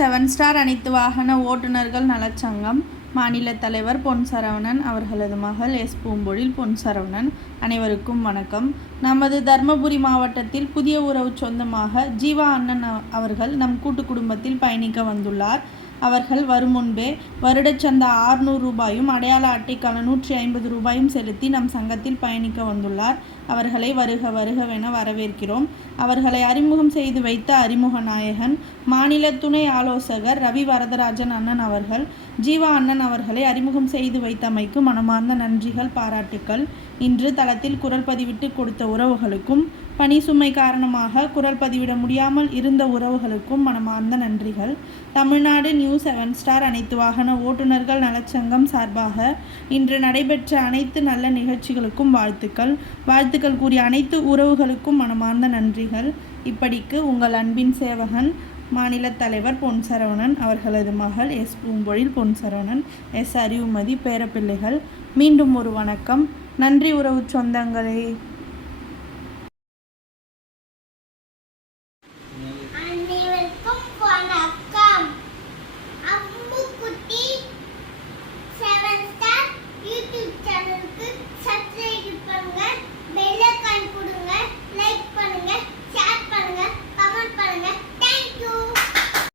7 star அனைத்து வாகன ஓட்டுநர்கள் நலச்சங்கம் மாநில தலைவர் பொன் சரவணன் அவர்களது மகள் எஸ் பூம்பொழில் பொன் சரவணன். அனைவருக்கும் வணக்கம். நமது தர்மபுரி மாவட்டத்தில் புதிய உறவு சொந்தமாக ஜீவா அண்ணன் அவர்கள் நம் கூட்டு குடும்பத்தில் பயணிக்க வந்துள்ளார். அவர்கள் வரும் முன்பே வருடச்சந்தா 600 ரூபாயும் அடையாள அட்டைக்கான 150 ரூபாயும் செலுத்தி நம் சங்கத்தில் பயணிக்க வந்துள்ளார். அவர்களை வருக வருகவென வரவேற்கிறோம். அவர்களை அறிமுகம் செய்து வைத்த அறிமுக நாயகன் மாநில துணை ஆலோசகர் ரவி வரதராஜன் அண்ணன் அவர்கள். ஜீவா அண்ணன் அவர்களை அறிமுகம் செய்து வைத்தமைக்கு மனமார்ந்த நன்றிகள், பாராட்டுக்கள். இன்று தளத்தில் குரல் பதிவிட்டு கொடுத்த உறவுகளுக்கும், பணி சுமை காரணமாக குரல் பதிவிட முடியாமல் இருந்த உறவுகளுக்கும் மனமார்ந்த நன்றிகள். தமிழ்நாடு நியூஸ் 7 ஸ்டார் அனைத்து வாகன ஓட்டுநர்கள் நலச்சங்கம் சார்பாக இன்று நடைபெற்ற அனைத்து நல்ல நிகழ்ச்சிகளுக்கும் வாழ்த்துக்கள் கூறிய அனைத்து உறவுகளுக்கும் மனமார்ந்த நன்றிகள். இப்படிக்கு உங்கள் அன்பின் சேவகன் மாநில தலைவர் பொன் சரவணன் அவர்களது மகள் எஸ் பூம்பொழில் பொன் சரவணன், எஸ் அறிவுமதி பேரப்பிள்ளைகள். மீண்டும் ஒரு வணக்கம். நன்றி உறவு சொந்தங்களே.